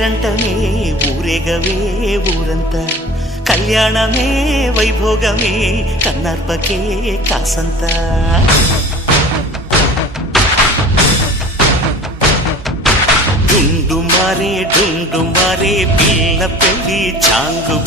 పేరంటమే ఊరేగవే ఊరంతా, కళ్యాణమే వైభోగమే కన్నార్పకే కాసంతా. డుండు మారే పిల్ల పెళ్ళి చాంగు